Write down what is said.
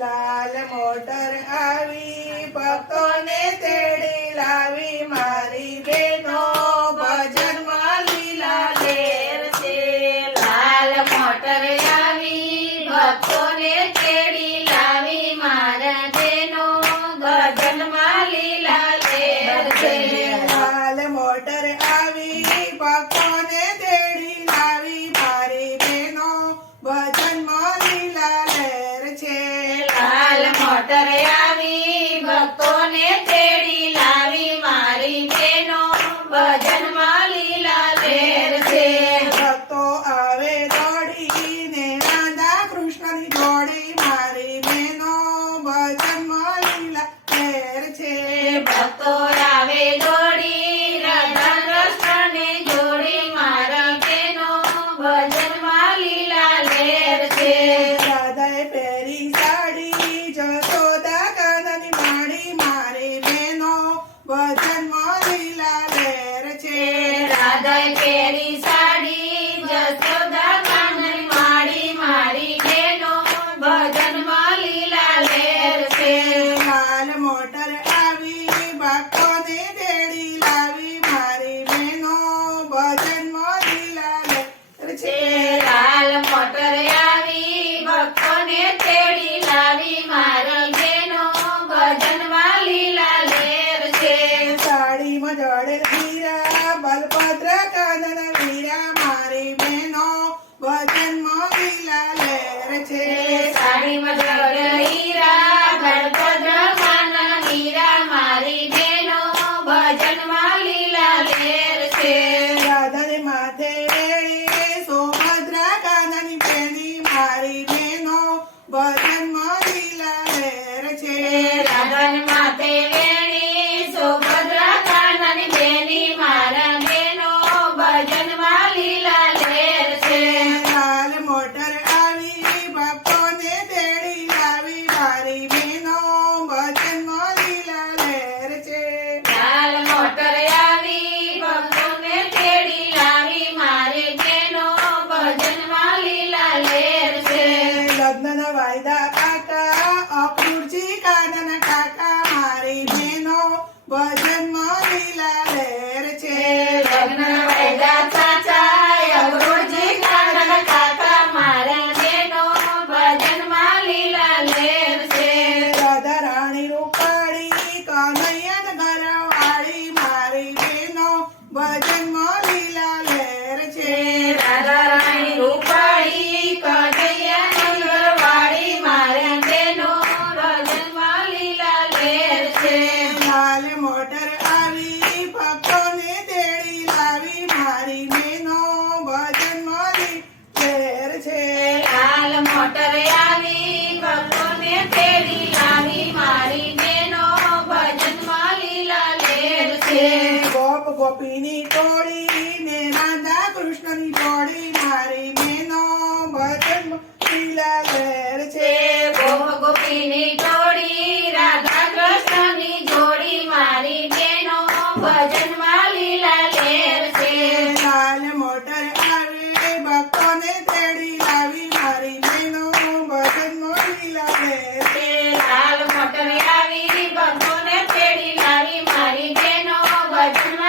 લાલ motor આવી ભક્તોને તેડી લાવી મારી બેનો ભજનમાં લીલા લેર છે. લાલ મોટર આવી ભક્તોને તેડી લાવી મારા બેનો ભજનમાં લીલા લેર છે. લાલ મોટર આવી તેડી લાવી મારી બેનો ભજનમાં લીલા લેર છે લાલ આવી ભક્તોને તેડી લાવી મારી બેનો. ભજનમાં લીલા લેર છે. ભક્તો આવે દોડીને રાધા કૃષ્ણની જોડી મારી બેનો. ભજનમાં લીલા લેર છે. ભક્તો આવે દોડી રાધા કૃષ્ણને જોડી મારી બેનો ભજનમાં લીલા લેર છે રાધાએ પહેરી સાડી જશોદા કાનની માડી મારી બેનો ભજનમાં મોરી લેર છે. રાધા કેરી સાડી જશોદા કાનની માડી મારી કેનો ભજન લીલા લેર છે. લાલ મોટર આવી ભક્તોને તેડી લાવી મારી બેનો ભજનમાં લીલા લેર છે લાલ મોટર આવી ભક્તોને તેડી લાવી મારી બેનો ભજનમાં લીલા લેર છે બલભદ્ર કાનન વીરા મારી લેર છે. સાડીમાં જડ હીરા મારી લેર છે. રાધાને માથે વેણી સોભદ્રા કાનની પેણી મારી લીલા લેર છે રાધન માથે વેણી સુભદ્રા કાનની બેની મારા બેનો ભજનમાં લીલા લેર છે લાલ મોટર આવી ભક્તોને તેડી લાવી મારી બેનો ભજનમાં લીલા લેર છે લાલ મોટર આવી ભક્તોને તેડી લાવી મારે બેનો ભજનમાં લીલા લેર છે લગ્નના વાયદા કાકા અપૂરજી કાનના કાકા મારી બેનો ભજનમાં લીલા લેર છે લગ્ન વૈદા ચાચા અવરોજી કાકા કાકા મારા બેનો ભજનમાં લીલા લેર છે રાધા રાણી રૂપાળી કનૈયા ઘરવાળી મારી બેનો ભજન લીલા લેર છે. રાધા રાણી રૂપાળી કનૈયા મારા બેનો લીલા લેર છે. લાલ મોટર આવી ભક્તોને તેડી લાવી મારી બેનો ભજનમાં લેર છે. લાલ મોટર આવી ગોપીની ટોળી ને રાધા કૃષ્ણની ટોળી મારી મેનો ભજન લીલા લહેર છે. ગોપીની ટોળી રાધા કૃષ્ણની જોડી મારી બેનો ભજનમાં લીલા લાલ મોટર આવે ભક્તોને તેડી લાવી મારી મારી બેનો ભજન